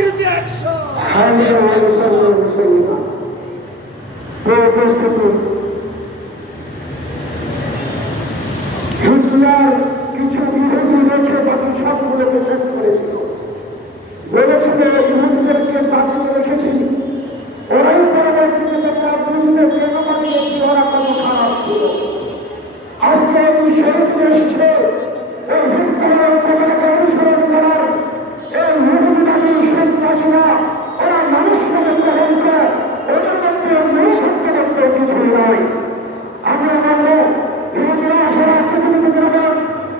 বিরোধী action. Hitler কিছু বিরোধী রেখে বাকি সবগুলোকে শেষ করেছিল, বলেছিল ইহুদিদেরকে বাঁচিয়ে রেখেছি, ওরাই পরবর্তীতে তোমরা বুঝতে কেন বাঁচিয়েছি, ওরা কত খারাপ ছিল। আজকে এই শহীদ এসছে এই হিটলারের কথাকে অনুসরণ করার, এই ইহুদিবাদী সন্ত্রাসীরা ওরা মানুষকে গ্রহণ করে, ওদের মধ্যে মনুষ্যত্ব মধ্যে কিছুই নয়। আমরা বলবো ইহুদিরা আসলে পৃথিবীতে জনগণ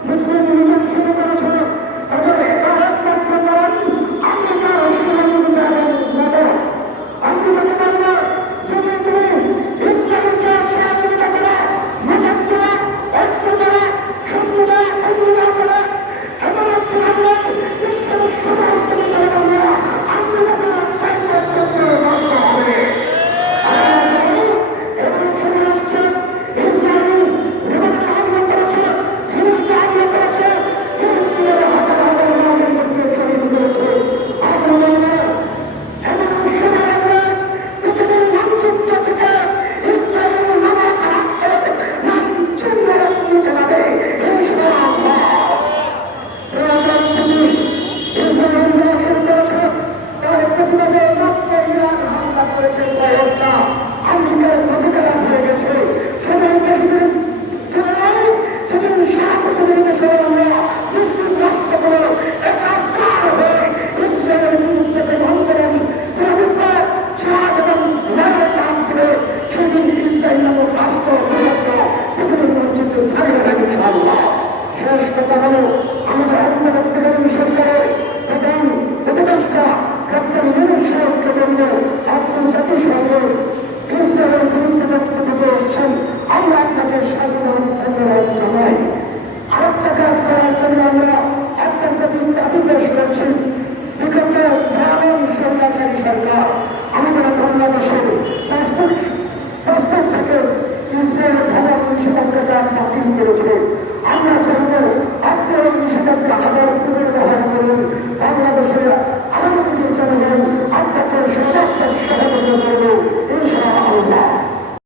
মুসলিম লীগের শুরু করেছে, তাদের একমাত্র কারণ আমেরিকার সহযোগিতা এবং মদত। আমি বলতে পারবো যদি তুমি ইসরায়েলকে সহযোগিতা করে মদত করে অস্ত্র করে শত্রুরা অন্যরা করে এমন একটি ভাবলে বিশ্বের সমস্ত মুসলমানরা আন্দোলনের বাইরে করতে বাধ্য হবে। শেষ কথা হলো আমাদের অন্তর্বর্তীকালীন সরকারের প্রধান উপদেষ্টা ডক্টর ইউনূস সাহেবকে বলল, আপনি জাতিসংঘের ইসরায়েলের বিরুদ্ধে বক্তব্য দিয়েছেন, আমরা আপনাকে সাধুবাদ ধন্যবাদ জানাই। আরেকটা কাজ করার জন্য আমরা আপনার প্রতি দাবি পেশ করছি। বিগত জালিম স্বৈরাচারী সরকার আমাদের বাংলাদেশের পাসপোর্ট থেকে ইসরায়েল ভ্রমণ নিষেধাজ্ঞা বাতিল করেছে।